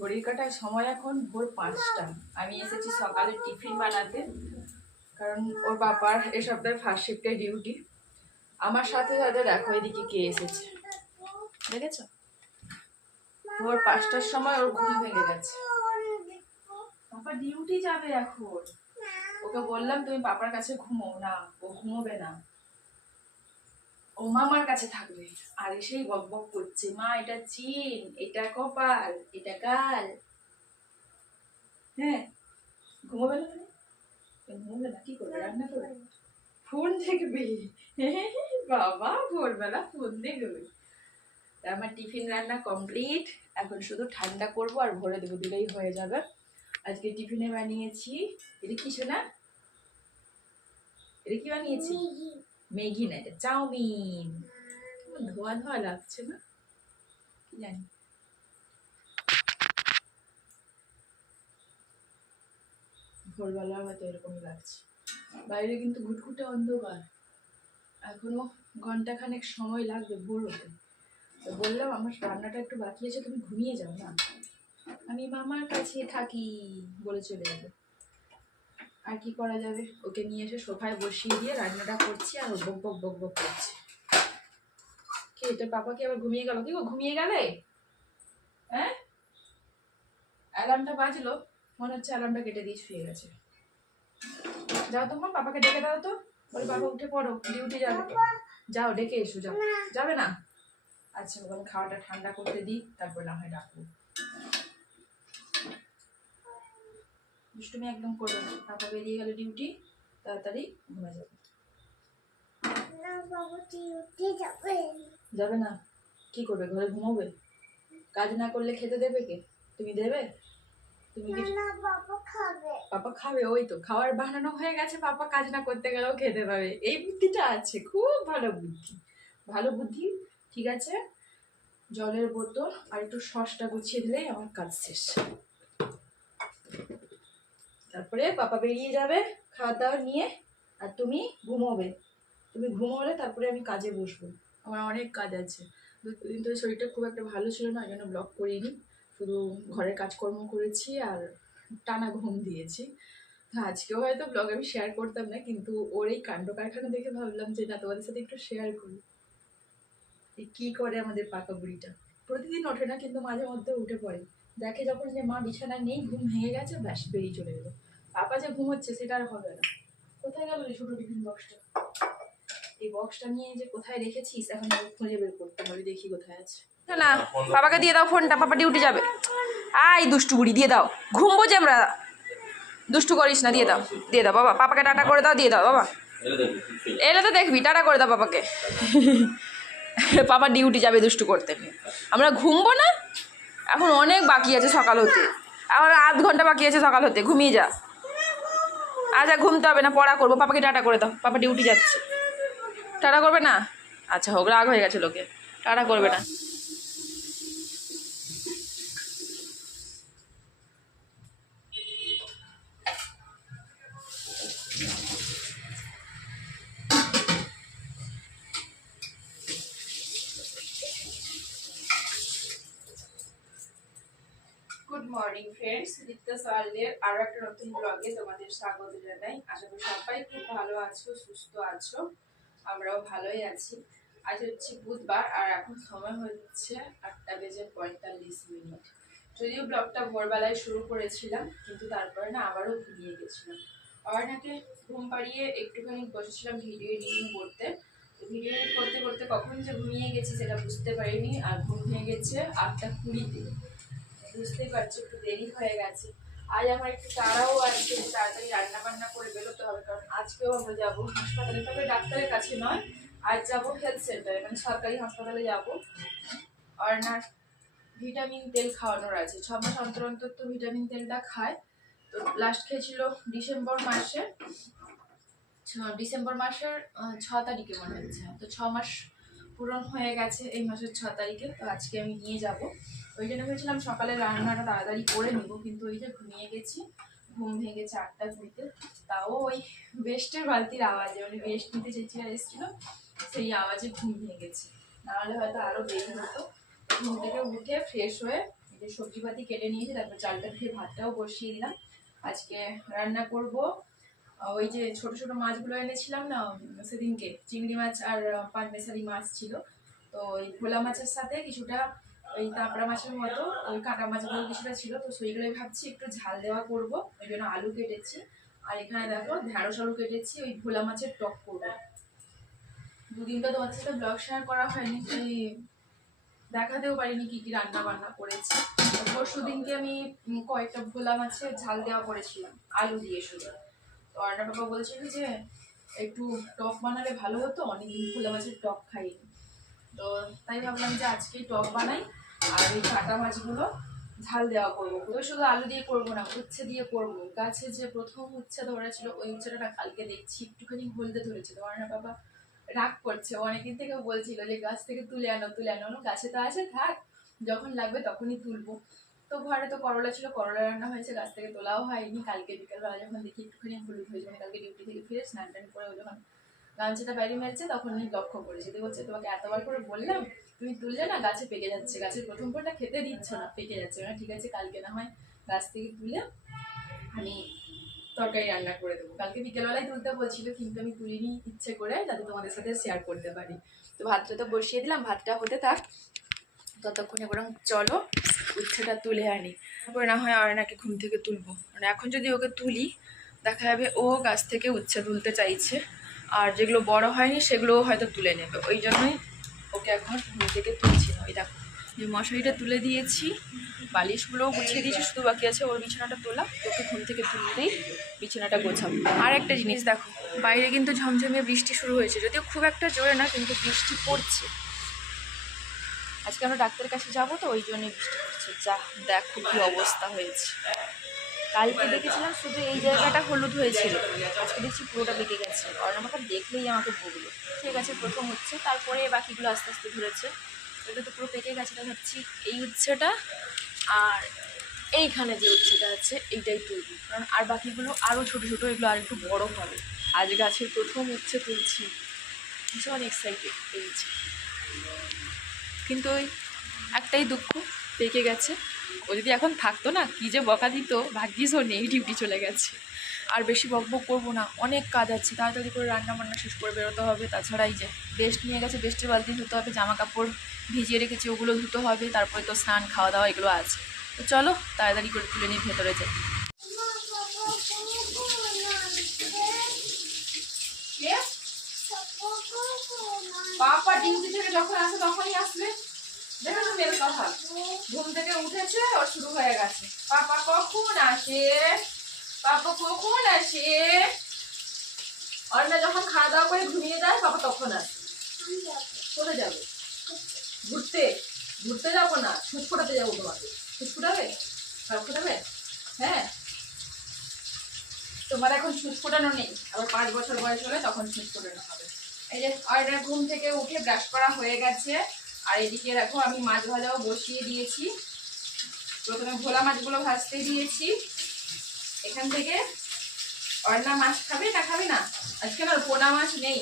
ঘড়ির কাটায় সময় এখন ভোর পাঁচটা। আমি এসেছি সকালে টিফিন বানাতে কারণ ওর বাবার এ সপ্তাহে ফার্স্ট শিফটে ডিউটি আমার সাথে সাথে দেখো এদিকে কে এসেছে। দেখেছ? ভোর পাঁচটার সময় ওর ঘুম ভেঙে গেছে। পাপা ডিউটি যাবে এখন। ওকে বললাম তুমি বাবার কাছে ঘুমো না ও ঘুমোবে না। ও মামার কাছে থাকবে। আর এসেই বক বক করছে মা এটা চিন এটা কপাল এটা গাল। হ্যাঁ ঘুমোবে না? তুমি? না কি করবে? রান্না করবে? ফোন দেখবে। বাবা ভোরবেলা ফোন দেখবে। আমার টিফিন রান্না কমপ্লিট। এখন শুধু ঠান্ডা করব আর ভরে দেবো দিলেই হয়ে যাবে। আজকে টিফিনে বানিয়েছি এটা কি শোনা এটা কি বানিয়েছি? ম্যাগি না এটা চাউমিন। ধোয়া ধোয়া লাগছে না? কি জানি। ভোরবেলা হয়তো এরকমই লাগছে। বাইরে কিন্তু ঘুটঘুটে অন্ধকার। এখনও ঘন্টাখানেক সময় লাগবে ভোর হতে। বললাম, আমার রান্নাটা একটু বাকি আছে, তুমি ঘুমিয়ে যাও না। আমি, মামার কাছে থাকি, বলে চলে যাবে আর কি করা যাবে? ওকে নিয়ে এসে সোফায় বসিয়ে দিয়ে রান্নাটা করছি আর বক বক বক বক করছি। কে, তোর পাপা কি আবার ঘুমিয়ে গেল? কি গো, ঘুমিয়ে গেলে? হ্যাঁ? অ্যালার্মটা বাজলো, মনে হচ্ছে অ্যালার্মটা কেটে দিয়ে শুয়ে গেছে। যাও তোমার পাপাকে ডেকে দাও তো। বলে বাবা উঠে পড়ো, ডিউটি যাবে যাও, ডেকে এসো, যাও। যাবে না? আচ্ছা বলে খাওয়াটা ঠান্ডা করতে দিই, তারপর না হয় ডাকবো। দুষ্টুমি একদম করবে না। পাপা বেরিয়ে গেলে ডিউটি তাড়াতাড়ি ঘুমে যাবে। যাবে না। কি করবে? ঘরে ঘুমোবে? কাজ না করলে খেতে দেবে কে? তুমি দেবে? তুমি পাপা খাবে। ওই তো খাওয়ার বানানো হয়ে গেছে পাপা কাজ না করতে গেলেও খেতে পাবে। এই বুদ্ধিটা আছে খুব ভালো বুদ্ধি। ভালো বুদ্ধি ঠিক আছে? জলের বোতল আর একটু সসটা গুছিয়ে দিলেই আমার কাজ শেষ। তারপরে পাপা বেরিয়ে যাবে, খাওয়া দাওয়া নিয়ে, আর তুমি ঘুমোবে। তুমি ঘুমোলে তারপরে আমি কাজে বসবো। আমার অনেক কাজ আছে। দু দিন ধরে শরীরটা খুব একটা ভালো ছিল না ওই জন্য ব্লগ করিনি। শুধু ঘরের কাজকর্ম করেছি আর টানা ঘুম দিয়েছি। তো আজকেও হয়তো ব্লগ আমি শেয়ার করতাম না, কিন্তু ওর এই কাণ্ড কারখানা দেখে ভাবলাম যে না, তোমাদের সাথে একটু শেয়ার করি। কী করে আমাদের পাকা বুড়িটা। প্রতিদিন ওঠে না, কিন্তু মাঝে মধ্যে উঠে পড়ে। দেখে যখন যে মা বিছানায় নেই ঘুম ভেঙে গেছে ব্যাস বেরিয়ে চলে গেলো। পাপা যে ঘুমোচ্ছে সেটা আর হবে না। কোথায় গেল রে ছোটো টিফিন বক্সটা? এই বক্সটা নিয়ে যে কোথায় রেখেছিস এখন খুঁজে বের করতে হবে দেখি কোথায় আছে। না বাবাকে দিয়ে দাও ফোনটা পাপা ডিউটি যাবে। আই দুষ্টু বুড়ি দিয়ে দাও। ঘুমবো যে আমরা। দুষ্টু করিস না দিয়ে দাও। দিয়ে দাও বাবা পাপাকে টাটা করে দাও দিয়ে দাও বাবা। এলে তো দেখবি টাটা করে দাও পাপাকে পাপা ডিউটি যাবে দুষ্টু করতে। আমরা ঘুমবো না? এখন অনেক বাকি আছে সকাল হতে। আমার আধ ঘণ্টা বাকি আছে সকাল হতে। ঘুমিয়ে যা। আচ্ছা ঘুমতে হবে না, পড়া করব। পাপাকে টাটা করে দাও। পাপা ডিউটি যাচ্ছে। টাটা করবে না? আচ্ছা হোক, রাগ হয়ে গেছে লোকে। টাটা করবে না। মর্নিং ফ্রেন্ডস রিক্তা সোয়ালদের আরও একটা নতুন ব্লগে তোমাদের স্বাগত জানাই। আশা করি সবাই খুব ভালো আছো, সুস্থ আছো। আমরাও ভালোই আছি। আজ হচ্ছে বুধবার, আর এখন সময় হচ্ছে আটটা বেজে পঁয়তাল্লিশ মিনিট। যদিও ব্লগটা ভোরবেলায় শুরু করেছিলাম, কিন্তু তারপরে না আবারও ঘুমিয়ে গেছিলাম। অর্ণাকে ঘুম পাড়িয়ে একটুখানি বসেছিলাম ভিডিও এডিটিং করতে। ভিডিও করতে করতে কখন যে ঘুমিয়ে গেছি সেটা বুঝতে পারিনি, আর ঘুম ভেঙে গেছে আটটা কুড়িতে। বুঝতেই পারছি, একটু দেরি হয়ে গেছে। আজ আমার একটু তাড়াও আছে তাড়াতাড়ি রান্না বান্না করে বেরোতে হবে, কারণ আজকেও আমরা যাব হাসপাতালে। তবে ডাক্তারের কাছে নয়, আজ যাব হেলথ সেন্টারে মানে সরকারি হাসপাতালে যাব। আর না ভিটামিন তেল খাওয়ানোর আছে। ছ মাস অন্তর অন্তর তো ভিটামিন তেলটা খায়। তো লাস্ট খেয়েছিল ডিসেম্বর মাসে ডিসেম্বর মাসের ছ তারিখে মনে হচ্ছে। তো ছ মাস পূরণ হয়ে গেছে, এই মাসের ছ তারিখে। তো আজকে আমি নিয়ে যাব। ওই জন্য ভেবেছিলাম সকালে রান্নাটা তাড়াতাড়ি করে নিব কিন্তু ওই যে ঘুমিয়ে গেছি ঘুম ভেঙে চারটা ঘুরতে তাও ওই বেস্টের বালতির আওয়াজে মানে বেস্ট নিতে যে চেয়েছিলাম এসেছিল সেই আওয়াজে ঘুম ভেঙে গেছে। নাহলে হয়তো আরও দেরি হতো। ঘুম থেকে উঠে ফ্রেশ হয়ে যে সবজিপাতি কেটে নিয়েছি তারপর চালটা ধুয়ে ভাতটাও বসিয়ে দিলাম। আজকে রান্না করব ওই যে ছোট ছোট মাছগুলো এনেছিলাম না সেদিনকে চিংড়ি মাছ আর আহ, পানমেশারি মাছ ছিল। তো ওই ভোলা মাছের সাথে কিছুটা ওই তাপড়া মাছের মতো, ওই কাঁটা মাছগুলো কিছুটা ছিল, তো সেইগুলোই ভাবছি একটু ঝাল দেওয়া করব, ওই জন্য আলু কেটেছি। আর এখানে দেখো ঢ্যাঁড়স আলু কেটেছি, ওই ভোলা মাছের টক করব দুদিন তো তোমার সাথে ব্লগ শেয়ার করা হয়নি, তাই দেখাতেও পারিনি কি কি রান্না বান্না করেছি পরশু দিনকে আমি কয়েকটা ভোলা মাছের ঝাল দেওয়া করেছিলাম, আলু দিয়ে শুধু। তো অর্ণা বাবা বলেছিল যে একটু টক বানালে ভালো হতো, অনেকদিন ভোলা মাছের টক খাইনি। তো তাই ভাবলাম যে আজকে টক বানাই আর এই কাটা মাছগুলো ঝাল দেওয়া করব। তো শুধু আলু দিয়ে করব না, উচ্ছে দিয়ে করব। গাছে যে প্রথম উচ্ছে ধরেছিল, ওই উচ্ছেটা কালকে দেখছি। একটুখানি হলদে ধরেছিল না বাবা রাগ করছে। অনেকদিন থেকে বলছিল যে, গাছ থেকে তুলে আনো তুলে আনো। গাছে তো আছে, থাক। যখন লাগবে তখনই তুলবো। তো ঘরে তো করলা ছিল, করলা রান্না হয়েছে, গাছ থেকে তোলাও হয়নি। কালকে বিকেলবেলা যখন দেখি একটুখানি হলুদ হয়েছে মানে কালকে ডিউটি থেকে ফিরে স্নান টান করে যখন গামছাটা বাইরে মেলছে তখন লক্ষ্য করেছি। বলছে, তোমাকে এতবার করে বললাম তুমি তুললে না গাছে পেকে যাচ্ছে, গাছের প্রথম ফলটা খেতে দিচ্ছ না, পেকে যাচ্ছে। মানে ঠিক আছে, কালকে না হয় গাছ থেকে তুলে আমি তরকারি রান্না করে দেবো। কালকে বিকেলবেলায় তুলতে বলছিল, কিন্তু আমি তুলিনি ইচ্ছে করে, যাতে তোমাদের সাথে শেয়ার করতে পারি। তো ভাতটা তো বসিয়ে দিলাম, ভাতটা হতে থাক। ততক্ষণে বরং চলো, উচ্ছেটা তুলে আনি। তারপরে না হয় আয়নাকে ঘুম থেকে তুলবো। মানে এখন যদি ওকে তুলি, দেখা যাবে ও গাছ থেকে উচ্ছে তুলতে চাইছে। আর যেগুলো বড় হয়নি, সেগুলোও হয়তো তুলে নেবে। ওই জন্যই ওকে এখন থেকে তুলছি না, ওই দেখো। যে মশারিটা তুলে দিয়েছি, বালিশগুলোও গুছিয়ে দিয়েছি, শুধু বাকি আছে ওর বিছানাটা তোলা, ওকে ঘুম থেকে তুলতেই বিছানাটা গোছাবো। আর একটা জিনিস দেখো, বাইরে কিন্তু ঝমঝমিয়ে বৃষ্টি শুরু হয়েছে, যদিও খুব একটা জোরে না, কিন্তু বৃষ্টি পড়ছে। আজকে আমরা ডাক্তারের কাছে যাব তো, ওই জন্যই বৃষ্টি পড়ছে। যা, দেখো কি অবস্থা হয়েছে। কালকে দেখেছিলাম শুধু এই জায়গাটা হলুদ হয়েছিল। আজকে দেখছি পুরোটা বেঁকে গেছে। অর্ণামাটা দেখলেই আমাকে বলল ঠিক আছে, প্রথম হচ্ছে, তারপরে বাকিগুলো আস্তে আস্তে ধরেছে। এটা তো পুরো পেকে গেছে, তাই ভাবছি এই উচ্ছেটা আর এইখানে যে উচ্ছেটা আছে, এইটাই তুলবো। কারণ আর বাকিগুলো আরও ছোটো ছোটো, এগুলো আর একটু বড় হবে। আজ গাছের প্রথম উচ্ছে তুলছি। ভীষণ এক্সাইটেড পেয়েছি কিন্তু ওই একটাই দুঃখ, পেকে গেছে। ও যদি এখন থাকতো না কি যে বকা দিত ভাগ্যিস ও নেই ডিউটি চলে গেছে। আর বেশি বক বক করব না অনেক কাজ আছে তাড়াতাড়ি করে রান্না বান্না শেষ করে বেরোতে হবে তাছাড়া এই যে বেস্ট নিয়ে গেছে বেস্টের বালতি ধুতে হবে জামা কাপড় ভিজিয়ে রেখেছি ওগুলো ধুতে হবে তারপরে তো স্নান খাওয়া দাওয়া এগুলো আছে। তো চলো তাড়াতাড়ি করে তুলে নিয়ে ভেতরে যাই। পাপা ডিউটি থেকে যখন আসে তখনই আসবে। দেখো তো মেয়ের কথা। ঘুম থেকে উঠেছে ওর শুরু হয়ে গেছে। পাপা কখন আসে? পাপা কখন আসে? অর্ণা যখন খাওয়া দাওয়া করে ঘুমিয়ে যায়, পাপা তখন আসে। কোথায় যাবে? ঘুরতে। ঘুরতে যাব না ছুট ফোটাতে যাব তোমাকে। ছুট ফোটাবে সব ফোটাবে হ্যাঁ। তোমার এখন ছুট ফোটানো নেই। আবার পাঁচ বছর বয়স হলে তখন ছুট ফোটানো হবে। এই যে অর্ডার ঘুম থেকে উঠে ব্রাশ করা হয়ে গেছে। আর এদিকে দেখো, আমি মাছ ভাজাও বসিয়ে দিয়েছি। প্রথমে ভোলা মাছগুলো ভাজতে দিয়েছি। এখান থেকে অর্ণা মাছ খাবে না খাবে না? আজকে না পোনা মাছ নেই।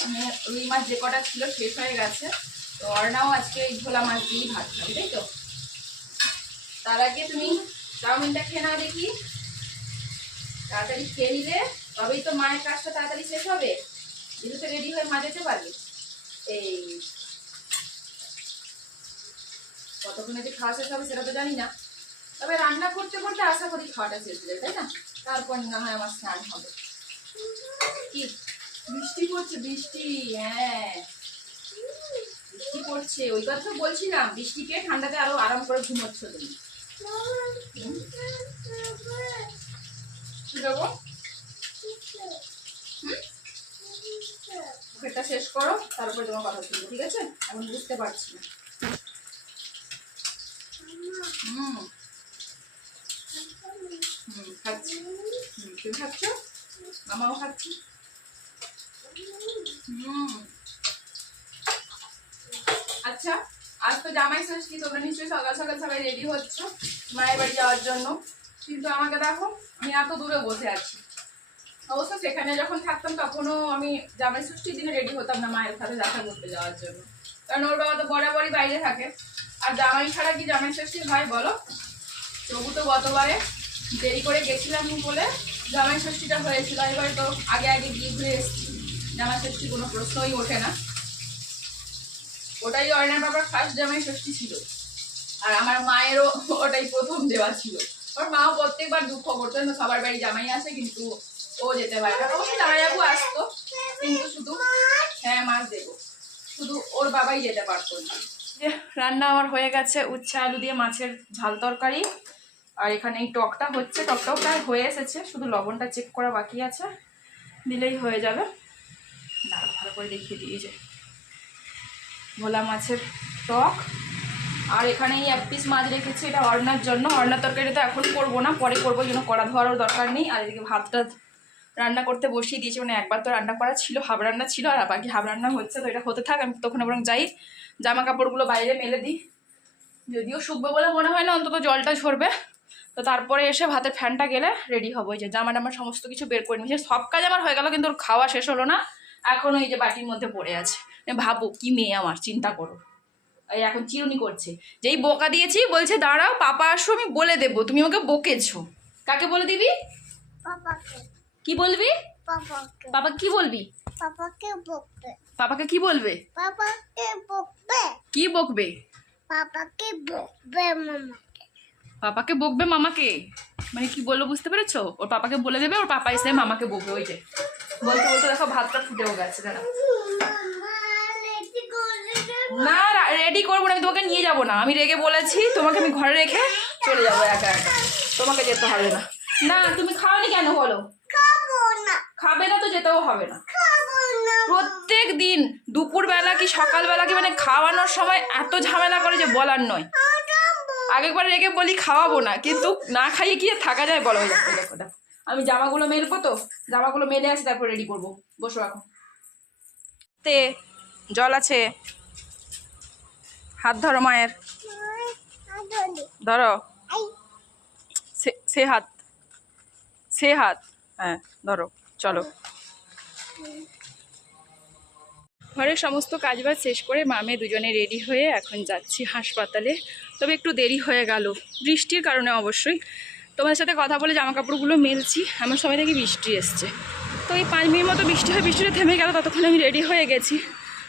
মানে রুই মাছ যে কটা ছিল শেষ হয়ে গেছে। তো অর্ণাও আজকে এই ভোলা মাছ দিয়েই ভাত খাবে, তাই তো? তার আগে তুমি চাউমিনটা খেয়ে নাও দেখি। তাড়াতাড়ি খেয়ে নিলে তবেই তো মায়ের কাজটা তাড়াতাড়ি শেষ হবে। যেহেতু রেডি হয়ে মা যেতে পারবে। এই কতক্ষণে যে খাওয়া শেষ হবে সেটা তো জানি না। তবে রান্না করতে করতে আশা করি খাওয়াটা শেষ হয়ে তাই না? তারপর না হয় আমার স্নান হবে। কি? বৃষ্টি পড়ছে, বৃষ্টি হ্যাঁ। বৃষ্টি পড়ছে, ওই কথা বলছিলাম বৃষ্টিকে ঠান্ডাতে আরও আরাম করে ঘুমোচ্ছ তুমি। শেষ করো, তারপরে তোমার কথা শুনব ঠিক আছে? এখন বুঝতে পারছি না। হুম হুম খাচ্ছি হুম তুমি খাচ্ছ হুম আচ্ছা আজ তো জামাই ষষ্ঠী তোমরা নিশ্চয়ই সকাল সকাল সবাই রেডি হচ্ছ মায়ের বাড়ি যাওয়ার জন্য কিন্তু আমাকে দেখো আমি এত দূরে বসে আছি অবশ্য সেখানে যখন থাকতাম তখনও আমি জামাই ষষ্ঠীর দিনে রেডি হতাম না মায়ের সাথে দেখা করতে যাওয়ার জন্য কারণ ওর বাবা তো বরাবরই বাইরে থাকে। আর জামাই ছাড়া কি জামাই ষষ্ঠী হয় বলো? তবু তো গতবারে দেরি করে গেছিলাম বলে জামাই ষষ্ঠীটা হয়েছিল। এবারে তো আগে আগে গিয়ে ঘুরে এসেছি। জামাই ষষ্ঠী কোনো প্রশ্নই ওঠে না। ওটাই অর্ণার বাবার ফার্স্ট জামাই ষষ্ঠী ছিল। আর আমার মায়েরও ওটাই প্রথম দেওয়া ছিল। ওর মাও প্রত্যেকবার দুঃখ করতো না সবার বাড়ি জামাই আসে কিন্তু ও যেতে পারে না। অবশ্যই জামাইবাবু আসতো, কিন্তু শুধু হ্যাঁ মাছ দেবো। শুধু ওর বাবাই যেতে পারতো না। যে রান্না আমার হয়ে গেছে, উচ্ছে আলু দিয়ে মাছের ঝাল তরকারি। আর এখানে এই টকটা হচ্ছে, টকটাও প্রায় হয়ে এসেছে, শুধু লবণটা চেক করা বাকি আছে, দিলেই হয়ে যাবে। দাঁড়া, ভালো করে দেখিয়ে দিই যে। ভোলা মাছের টক। আর এখানে এই এক পিস মাছ রেখেছি, এটা অর্ণার জন্য। অর্ণার তরকারিটা এখন করব না, পরে করব যেন কড়া ধোয়ারও দরকার নেই। আর এদিকে ভাতটা রান্না করতে বসিয়ে দিয়েছি মানে একবার তো রান্না করা ছিল, হাফ রান্না ছিল, আর বাকি হাফ রান্না হচ্ছে, তো এটা হতে থাক, আমি তখন বরং যাই। জামা কাপড়গুলো বাইরে মেলে দিই। যদিও শুকবে বলে মনে হয় না, অন্তত জলটা ঝরবে। তো তারপরে এসে ভাতের ফ্যানটা গেলে রেডি হব। যে জামা টামা সমস্ত কিছু বের করে নিয়েছি। সব কাজ আমার হয়ে গেল, কিন্তু ওর খাওয়া শেষ হলো না। এখন ওই যে বাটির মধ্যে পড়ে আছে। ভাবো, কি মেয়ে আমার, চিন্তা করো। এই এখন চিরুনি করছে। যেই বোকা দিয়েছি, বলছে, দাঁড়াও, পাপা আসো আমি বলে দেবো। তুমি আমাকে বকেছো। কাকে বলে দিবি? কি বলবি? পাপাকে। বাবা কি বলবি? পাপাকে বকবে। পাপাকে কি বলবে? পাপাকে বকবে। কি বকবে? পাপাকে বকবে মামাকে। পাপাকে বকবে মামাকে? মানে কি বলব বুঝতে পেরেছ? ওর পাপাকে বলে দেবে ওর পাপা এসে মামাকে বকবে ওই যে। বলতে বলতে দেখো ভাতটা ফুটেও গেছে দাঁড়া না রেডি করব না আমি তোমাকে নিয়ে যাব না। আমি রেগে বলেছি তোমাকে আমি ঘরে রেখে চলে যাব একা একা। তোমাকে যেতে হবে না। না তুমি খাওনি কেন বলো? খাবে না তো যেতেও হবে না। প্রত্যেক দিন দুপুরবেলা কি সকালবেলা কি মানে খাওয়ানোর সময় এত ঝামেলা করে যে বলার নয়। আগেরবার রেগে বলি খাওয়াবো না কিন্তু না খাইয়ে কি থাকা যায় বলো? দেখো, ওই দেখো। আমি জামাগুলো মেলবো তো জামাগুলো মেলে আসে তারপর রেডি করব। বসো এখন। তে জল আছে। হাত ধরো মায়ের। ধরো। সে হাত। সে হাত। হ্যাঁ ধরো। চলো। ঘরের সমস্ত কাজবাজ শেষ করে মামে দুজনে রেডি হয়ে এখন যাচ্ছি হাসপাতালে। তবে একটু দেরি হয়ে গেল। বৃষ্টির কারণে অবশ্যই। তোমার সাথে কথা বলে জামা কাপড়গুলো মেলছি। এমন সময় থেকে বৃষ্টি এসছে। তো এই পাঁচ মিনিট মতো বৃষ্টি হয়ে বৃষ্টিটা থেমে গেল, ততক্ষণ আমি রেডি হয়ে গেছি।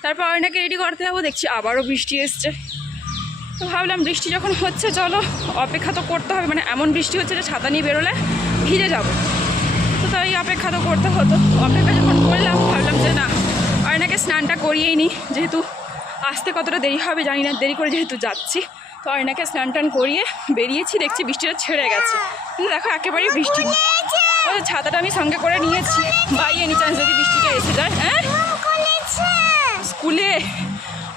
তারপর অয়নাকে রেডি করতে যাব, দেখছি আবারও বৃষ্টি এসছে। তো ভাবলাম বৃষ্টি যখন হচ্ছে, চলো, অপেক্ষা তো করতে হবে। মানে এমন বৃষ্টি হচ্ছে যে ছাতা নিয়ে বেরোলে ভিজে যাব। অপেক্ষা তো করতে হতো। অপেক্ষা যখন করলাম, ভাবলাম যে না অয়নাকে স্নানটা করিয়েই নিই। যেহেতু আসতে কতটা দেরি হবে জানি না, দেরি করে যেহেতু যাচ্ছি। তো অয়নাকে স্নান টান করিয়ে বেরিয়েছি, দেখছি বৃষ্টিটা ছেড়ে গেছে। কিন্তু দেখো, একেবারেই বৃষ্টি। ওই ছাতাটা আমি সঙ্গে করে নিয়েছি। বাই এনি চান্স যদি বৃষ্টিটা এসে যায় হ্যাঁ? স্কুলে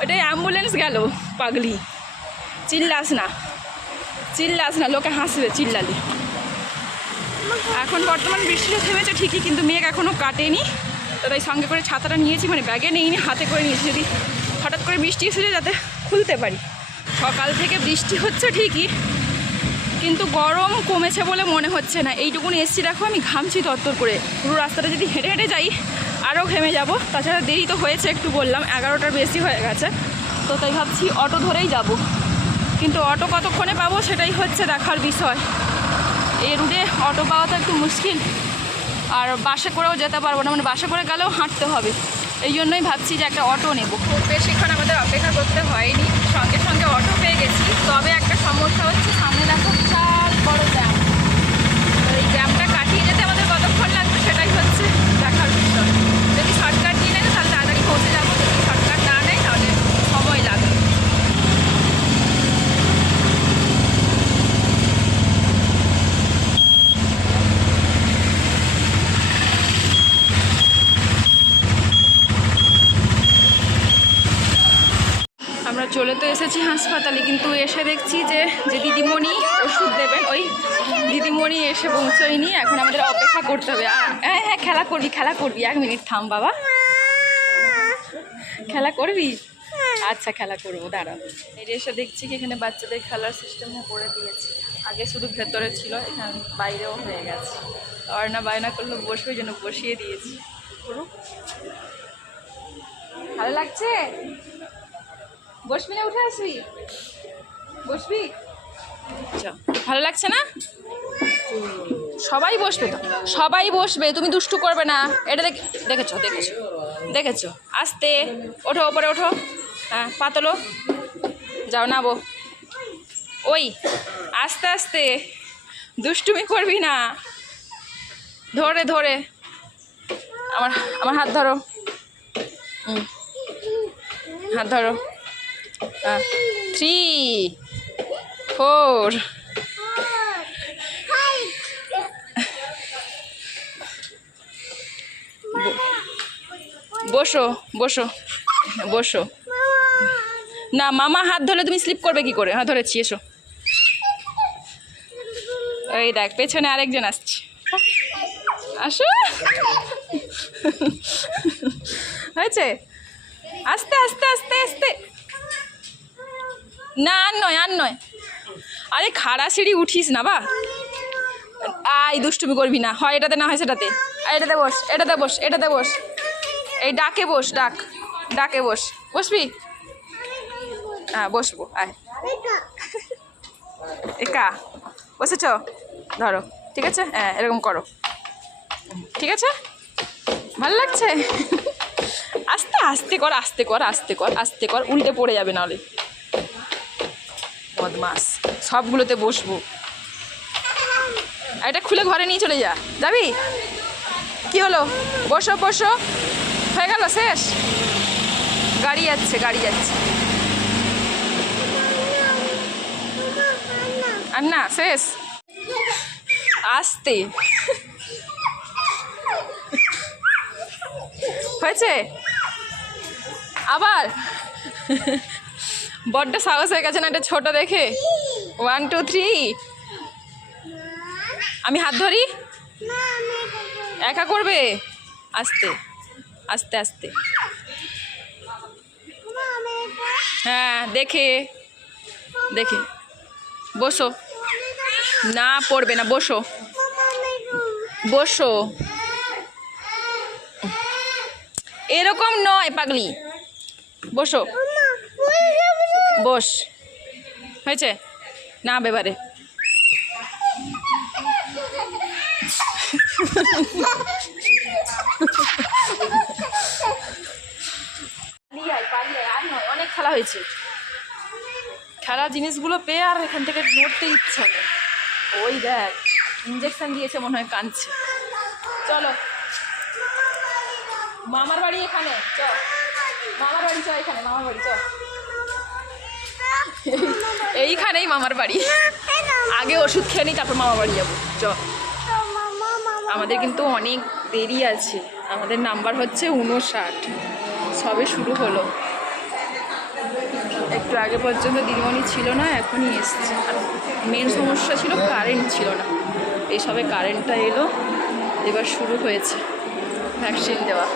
ওটাই অ্যাম্বুলেন্স গেল, পাগলি। চিল্লাস না। চিল্লাস না, লোকে হাসবে, চিল্লালি। এখন বর্তমান বৃষ্টিটা থেমেছে ঠিকই, কিন্তু মেঘ এখনও কাটেনি। তো তাই সঙ্গে করে ছাতাটা নিয়েছি মানে ব্যাগে নিইনি, হাতে করে নিয়েছি, যদি হঠাৎ করে বৃষ্টি এসে যায় যাতে খুলতে পারি। সকাল থেকে বৃষ্টি হচ্ছে ঠিকই, কিন্তু গরম কমেছে বলে মনে হচ্ছে না। এইটুকুনি এসছি, দেখো আমি ঘামছি তত্তর করে। পুরো রাস্তাটা যদি হেঁটে হেঁটে যাই আরও ঘেমে যাব। তাছাড়া দেরি তো হয়েছে একটু বললাম, এগারোটার বেশি হয়ে গেছে। তো তাই ভাবছি অটো ধরেই যাব। কিন্তু অটো কতক্ষণে পাবো সেটাই হচ্ছে দেখার বিষয়। এই রুটে অটো পাওয়া তো একটু মুশকিল। আর বাসে করেও যেতে পারব না মানে বাসে করে গেলেও হাঁটতে হবে। এই জন্যই ভাবছি যে একটা অটো নেব। খুব বেশিক্ষণ আমাদের অপেক্ষা করতে হয়নি, সঙ্গে সঙ্গে অটো পেয়ে গেছি। তবে একটা সমস্যা হচ্ছে, সামনে দেখো বিশাল বড় জ্যাম তো এই জ্যামটা কাটিয়ে যেতে আমাদের কতক্ষণ লাগবে সেটাই হচ্ছে দেখার বিষয় যদি শর্টকাট নিয়ে নেয় তাহলে তাড়াতাড়ি পৌঁছে যাব যদি শর্টকাট না নেয় তাহলে সময় লাগবে আমরা চলে তো এসেছি হাসপাতালে, কিন্তু এসে দেখছি যে যে দিদিমণি ওষুধ দেবেন ওই দিদিমণি এসে পৌঁছয়নি, এখন আমাদের অপেক্ষা করতে হবে। হ্যাঁ হ্যাঁ খেলা করবি খেলা করবি, এক মিনিট থাম বাবা। খেলা করবি? আচ্ছা খেলা করব, দাঁড়া। যে এসে দেখছি কি এখানে বাচ্চাদের খেলার সিস্টেমও করে দিয়েছে। আগে শুধু ভেতরে ছিল, এখানে বাইরেও হয়ে গেছে। আর না বায়না করল বসবে ওই জন্য বসিয়ে দিয়েছি। ভালো লাগছে? বসবি না উঠে আসবি? বসবি? ভালো লাগছে না? সবাই বসবে তো। সবাই বসবে, তুমি দুষ্টু করবে না। এটা দেখ দেখেছ দেখেছ দেখেছ। আস্তে, ওঠো ওপরে, ওঠো। হ্যাঁ পাতলো যাও নাবো ওই, আস্তে আস্তে। দুষ্টুমি করবি না। ধরে ধরে। আমার আমার হাত ধরো। হুম। হাত ধরো। থ্রি ফোর বসো বসো বসো। না মামা হাত ধরলে তুমি স্লিপ করবে কি করে? হ্যাঁ ধরেছি এসো। ওই দেখ পেছনে আরেকজন আসছে। আসো। হয়েছে? আস্তে আস্তে আস্তে আস্তে। না, আর নয় আর নয়। আরে খাড়া সিঁড়ি উঠিস না বা। আই দুষ্টুমি করবি না। হয় এটাতে, না হয় সেটাতে। এটাতে বস এটাতে বস এটাতে বস। এই ডাকে বস, ডাক। ডাকে বস। বসবি? হ্যাঁ বসবো, আয়। একা? বসেছ? ধরো, ঠিক আছে? হ্যাঁ এরকম করো। ঠিক আছে? ভালো লাগছে? আস্তে আস্তে কর আস্তে কর আস্তে কর আস্তে কর, উল্টে পড়ে যাবে নাহলে। বদমাস। সবগুলোতে বসবো। এটা খুলে ঘরে নিয়ে চলে যা। যাবি? কি হলো? বসো বসো। হয়ে গেল, শেষ? গাড়ি যাচ্ছে গাড়ি যাচ্ছে। আর না শেষ? আসতে। হয়েছে? আবার? বড্ড সাহস হয়ে গেছে না এটা ছোট দেখে? ওয়ান টু থ্রি আমি হাত ধরি? একা করবে? আস্তে আস্তে আস্তে। হ্যাঁ দেখে দেখে। বসো। না পড়বে না, বসো। বসো। এরকম নয়, পাগলি। বসো। বস। হয়েছে? না আর অনেক খেলা হয়েছে। খেলার জিনিসগুলো পেয়ে আর এখান থেকে নড়তে ইচ্ছা নেই। ওই দেখ ইঞ্জেকশন দিয়েছে মনে হয় কাঁদছে। চলো। মামার বাড়ি এখানে, চ। মামার বাড়ি, চ এখানে, মামার বাড়ি, চ। এইখানেই মামার বাড়ি। আগে ওষুধ খেয়ে নিই, তারপর মামার বাড়ি যাব। চ আমাদের কিন্তু অনেক দেরি আছে। আমাদের নাম্বার হচ্ছে উনষাট সবে শুরু হলো। একটু আগে পর্যন্ত দিদিমণি ছিল না, এখনই এসছে। আর মেন সমস্যা ছিল কারেন্ট ছিল না। এই সবে কারেন্টটা এলো। এবার শুরু হয়েছে ভ্যাকসিন দেওয়া।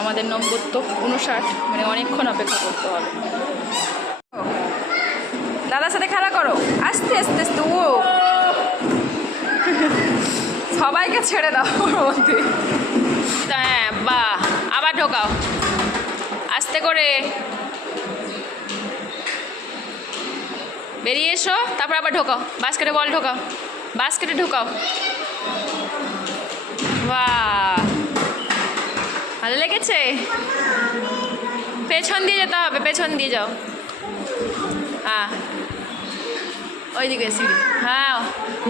আমাদের নম্বর তো উনষাট মানে অনেকক্ষণ অপেক্ষা করতে হবে। সাথে খেলা করো। আস্তে আস্তে আস্তে, ও। সবাইকে ছেড়ে দাও ওর মধ্যে। হ্যাঁ বাহ আবার ঢোকাও। আস্তে করে। বেরিয়ে এসো, তারপর আবার ঢোকাও। বাস্কেটে বল ঢোকাও। বাস্কেটে ঢোকাও। বাহ। ভালো লেগেছে? পেছন দিয়ে যেতে হবে, পেছন দিয়ে যাও। হ্যাঁ ওইদিকে সিঁড়ি। হ্যাঁ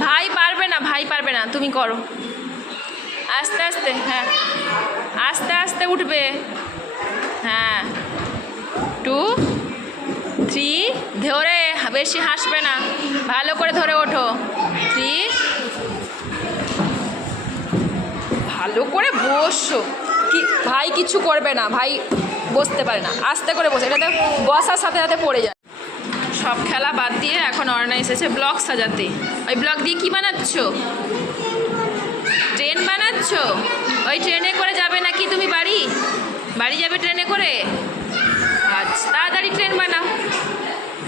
ভাই পারবে না, ভাই পারবে না, তুমি করো। আস্তে আস্তে হ্যাঁ। আস্তে আস্তে উঠবে। হ্যাঁ। টু থ্রি ধরে, বেশি হাসবে না। ভালো করে ধরে ওঠো। থ্রি ভালো করে বসো। কি, ভাই কিছু করবে না, ভাই বসতে পারে না। আস্তে করে বসে, এটাতে বসার সাথে সাথে পড়ে যায়। সব খেলা বাদ দিয়ে এখন অর্ণা এসেছে ব্লক সাজাতে। ওই ব্লক দিয়ে কি বানাচ্ছ? ট্রেন বানাচ্ছ? ওই ট্রেনে করে যাবে নাকি তুমি বাড়ি? বাড়ি যাবে ট্রেনে করে? আচ্ছা তাড়াতাড়ি ট্রেন বানাও।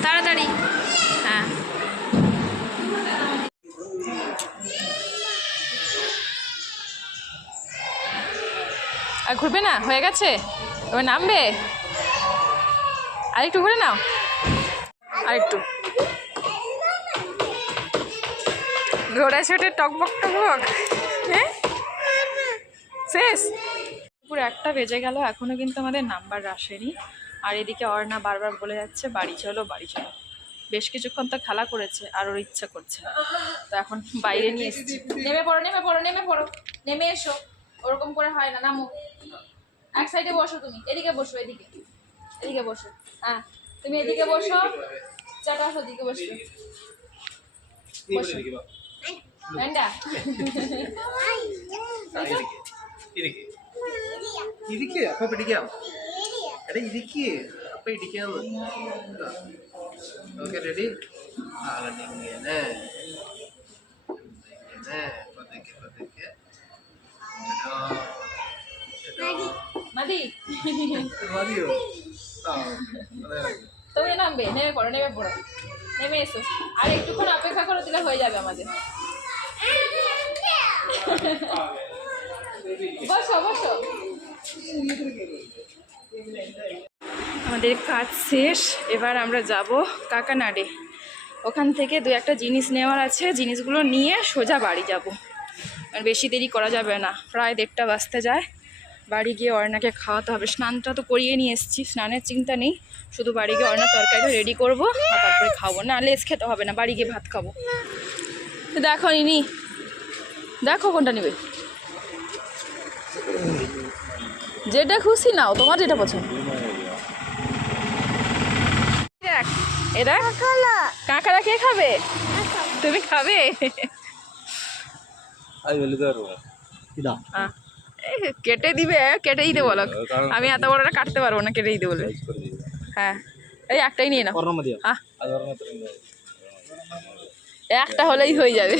তাড়াতাড়ি। হ্যাঁ। আর ঘুরবে না? হয়ে গেছে? এবার নামবে? আরেকটু ঘুরে নাও। আরেকটু। ঘোড়া ছোটে টকবক টকবক। হ্যাঁ? শেষ। পুরো একটা বেজে গেল, এখনও কিন্তু আমাদের নাম্বার আসেনি। আর এদিকে অর্ণা বারবার বলে যাচ্ছে, বাড়ি চলো বাড়ি চলো। বেশ কিছুক্ষণ তো খেলা করেছে, আর ওর ইচ্ছা করছে তো এখন বাইরে নিয়ে এসেছি। নেমে পড়ো নেমে পড়ো নেমে পড়ো। নেমে এসো। ওরকম করে হয় না, নামো। এক সাইডে বসো তুমি, এদিকে বসো, এদিকে। এদিকে বসো। হ্যাঁ তুমি এদিকে বসো। ചേട്ടാ ശ്രദ്ധിക്കു വേണ്ട. ഇരിക്കുക അപ്പൊ പിടിക്കാം. എടാ ഇരിക്കേ. അപ്പൊ ഇടിക്കാന്ന്. Okay ready. ആകണ്ടിങ്ങനെ ഇങ്ങനെ. പതുക്കെ പതുക്കെ. മതി. മതിയോ? ആ അതെ. তুমি নামবে নেমে পড়ো নেমে পড়ো। নেমে এসো। আর একটুক্ষণ অপেক্ষা করে, দিলে হয়ে যাবে আমাদের। বসো বসো। আমাদের কাজ শেষ, এবার আমরা যাব কাকানাড়ে। ওখান থেকে দু একটা জিনিস নেওয়ার আছে, জিনিসগুলো নিয়ে সোজা বাড়ি যাব। আর বেশি দেরি করা যাবে না, প্রায় দেড়টা বাজতে যায়। বাড়ি গিয়ে অর্ণাকে খাওয়াতে হবে। স্নানটা তো করিয়ে নিয়ে এসেছি স্নানের চিন্তা নেই। শুধু বাড়ি গিয়ে অর্ণার তরকারিটা রেডি করব আর তারপরে খাব। না লেস খেতে হবে না বাড়ি গিয়ে ভাত খাব। দেখো নিনি দেখো কোনটা নেবে। যেটা খুশি নাও তোমার যেটা পছন্দ। দেখ এটা কাঁকড়া কে খাবে? তুমি খাবে? আমি বলি কেটে দিবে কেটে দিতে বলো আমি এত বড়টা কাটতে পারব না কেটে দিতে বলে। হ্যাঁ এই একটাই নিয়ে নাও। একটা হলেই হয়ে যাবে।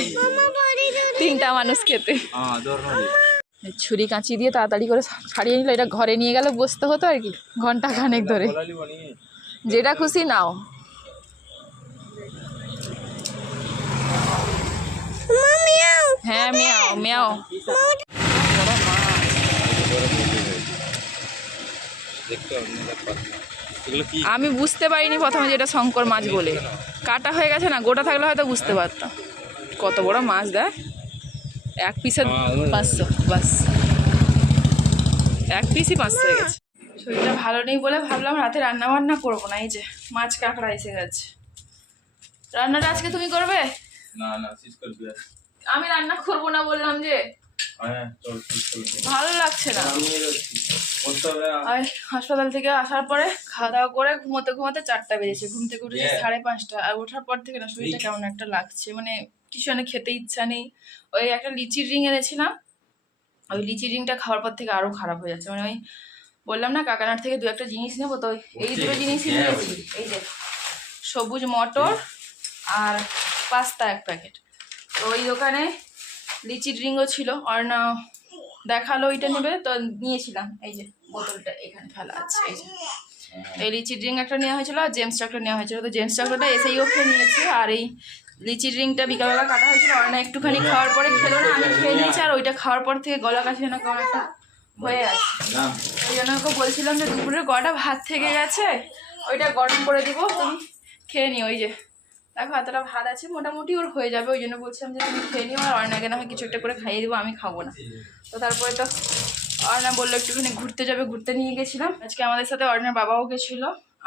তিনটা মানুষ খেতে। ছুরি কাঁচি দিয়ে তাড়াতাড়ি করে ছাড়িয়ে নিল এটা ঘরে নিয়ে গেলে বসতে হতো আর কি ঘণ্টা খানেক ধরে। যেটা খুশি নাও। হ্যাঁ মেয়াও মেয়াও। আমি বুঝতে পারিনি প্রথমে যে এটা শঙ্কর মাছ বলে। কাটা হয়ে গেছে না গোটা থাকলে হয়তো বুঝতে পারতাম। কত বড় মাছ দেয় এক পিসের পাঁচশো বাস। এক পিসই পাঁচশো হয়ে গেছে। শরীরটা ভালো নেই বলে ভাবলাম রাতে রান্না বান্না করব না এই যে মাছ কাঁকড়া এসে গেছে। রান্নাটা আজকে তুমি করবে? না না। আমি রান্না করব না বললাম যে। হ্যাঁ ভালো লাগছে না। হাসপাতাল থেকে আসার পরে খাওয়া দাওয়া করে ঘুমোতে ঘুমোতে চারটা বেজেছে। ঘুম থেকে উঠেছে সাড়ে পাঁচটা। আর ওঠার পর থেকে না শরীরটা কেমন একটা লাগছে। মানে কিছু খেতে ইচ্ছা নেই। ওই একটা লিচির রিং এনেছিলাম। ওই লিচির রিংটা খাওয়ার পর থেকে আরও খারাপ হয়ে যাচ্ছে। মানে ওই বললাম না কাকানার থেকে দু একটা জিনিস নেব তো। এই দুটো জিনিসই নিয়েছি। এই যে সবুজ মটর আর পাস্তা এক প্যাকেট। তো ওই দোকানে লিচির রিংও ছিল। আর না দেখাল ওইটা নেবে তো নিয়েছিলাম। এই যে বোতলটা এখানে ফেলা আছে এই যে। এই লিচির রিং একটা নেওয়া হয়েছিল আর জেমস চকলেট নেওয়া হয়েছিল। তো জেমস চকলেটটা এসেই ও খেয়ে নিয়েছে আর এই লিচির রিংটা বিকালবেলা কাটা হয়েছিল। আর না একটুখানি খাওয়ার পরে খেলো না আমি খেয়ে নিয়েছি আর ওইটা খাওয়ার পর থেকে গলা কাছে না কেমন একটা হয়ে আছে। ওই জন্য ওকে বলছিলাম যে দুপুরের গড়া ভাত থেকে গেছে ওইটা গরম করে দিব তুমি খেয়ে নিও ওই যে। দেখো, এতটা ভাত আছে, মোটামুটি ওর হয়ে যাবে, ওই জন্য বলছিলাম যে তুমি খেয়ে নিও, আর অর্ণাকে না হয় কিছু একটা করে খাইয়ে দেবো, আমি খাব না। তো তারপরে তো অর্ণা বলল একটুখানি ঘুরতে যাবে, ঘুরতে নিয়ে গেছিলাম। আজকে আমাদের সাথে অর্ণার বাবাও গেছিল,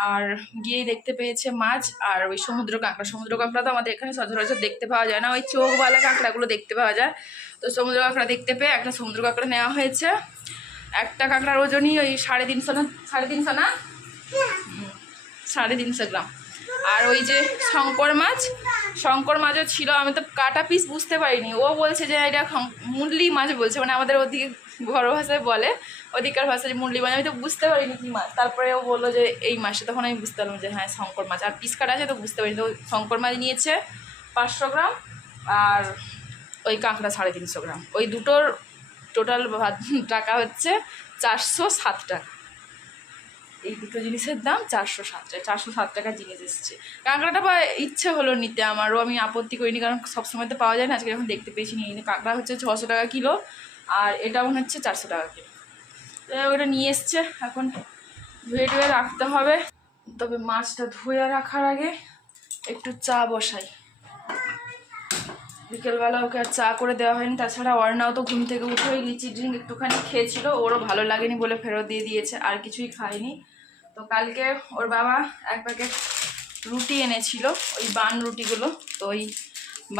আর গিয়েই দেখতে পেয়েছে মাছ, আর ওই সমুদ্র কাঁকড়া। সমুদ্র কাঁকড়া তো আমাদের এখানে সচরাচর দেখতে পাওয়া যায় না, ওই চোখওয়ালা কাঁকড়াগুলো দেখতে পাওয়া যায়। তো সমুদ্র কাঁকড়া দেখতে পেয়ে একটা সমুদ্র কাঁকড়া নেওয়া হয়েছে। একটা কাঁকড়ার ওজনই ওই সাড়ে তিনশো না, সাড়ে তিনশো না? সাড়ে তিনশো গ্রাম। আর ওই যে শঙ্কর মাছ, শঙ্কর মাছও ছিল, আমি তো কাটা পিস বুঝতে পারিনি। ও বলছে যে, এটা মুরলি মাছ বলছে মানে আমাদের ওদিকে ঘর ভাষায় বলে ওদিকার ভাষায় মুরলি মাছ, আমি তো বুঝতে পারিনি কি মাছ। তারপরে ও বলল যে, এই মাছটা, তখন আমি বুঝতে পারলাম যে হ্যাঁ শঙ্কর মাছ। আর পিস কাটা আছে তো বুঝতে পারিনি। তো শঙ্কর মাছ নিয়েছে পাঁচশো গ্রাম, আর ওই কাঁকড়া সাড়ে তিনশো গ্রাম। ওই দুটোর টোটাল টাকা হচ্ছে চারশো সাত টাকা। এই দুটো জিনিসের দাম চারশো সাত টাকা, চারশো সাত টাকা জিনিস এসেছে। কাঁকড়াটা বা ইচ্ছে হলো নিতে আমারও, আমি আপত্তি করিনি, কারণ সবসময় তো পাওয়া যায় না, আজকে যখন দেখতে পেয়েছি নিয়ে নিই। কাঁকড়া হচ্ছে ছশো টাকা কিলো, আর এটা মনে হচ্ছে চারশো টাকা কিলো। ওটা নিয়ে এসছে, এখন ধুয়ে টুয়ে রাখতে হবে। তবে মাছটা ধুয়ে রাখার আগে একটু চা বসাই। বিকেলবেলা ওকে আর চা করে দেওয়া হয়নি, তাছাড়া অর্ণাও তো ঘুম থেকে উঠে লিচি ড্রিঙ্ক একটুখানি খেয়েছিল, ওরও ভালো লাগেনি বলে ফেরত দিয়ে দিয়েছে, আর কিছুই খায়নি। তো কালকে ওর বাবা এক প্যাকেট রুটি এনেছিল, ওই বান রুটিগুলো। তো ওই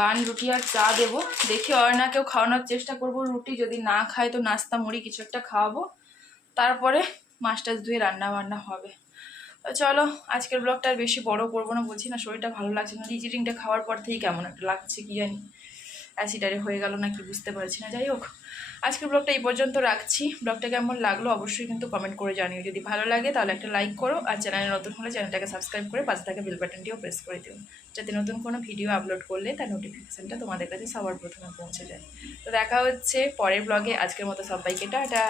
বান রুটি আর চা দেবো। দেখি অর্ণাকেও খাওয়ানোর চেষ্টা করব রুটি, যদি না খায় তো নাস্তা, মুড়ি কিছু একটা খাওয়াবো। তারপরে মাছ টাছ ধুয়ে রান্না বান্না হবে। তো চলো, আজকের ব্লগটা আর বেশি বড় করব না, বলছি না শরীরটা ভালো লাগছে না। ড্রিঙ্কটা খাওয়ার পর থেকেই কেমন একটা লাগছে, কি জানি। অ্যাসিডারে হয়ে গেল না কি বুঝতে পারছি না। যাই হোক, আজকের ব্লগটা এই পর্যন্ত রাখছি। ব্লগটা কেমন লাগল অবশ্যই কিন্তু কমেন্ট করে জানিও। যদি ভালো লাগে তাহলে একটা লাইক করো আর চ্যানেলে নতুন হলে চ্যানেলটাকে সাবস্ক্রাইব করে পাশে থাকা বেল বাটনটিও প্রেস করে দিও। যাতে নতুন কোনো ভিডিও আপলোড করলে তার নোটিফিকেশানটা তোমাদের কাছে সবার প্রথমে পৌঁছে যায়। তো দেখা হচ্ছে পরের ব্লগে। আজকের মতো সবাইকে টাটা।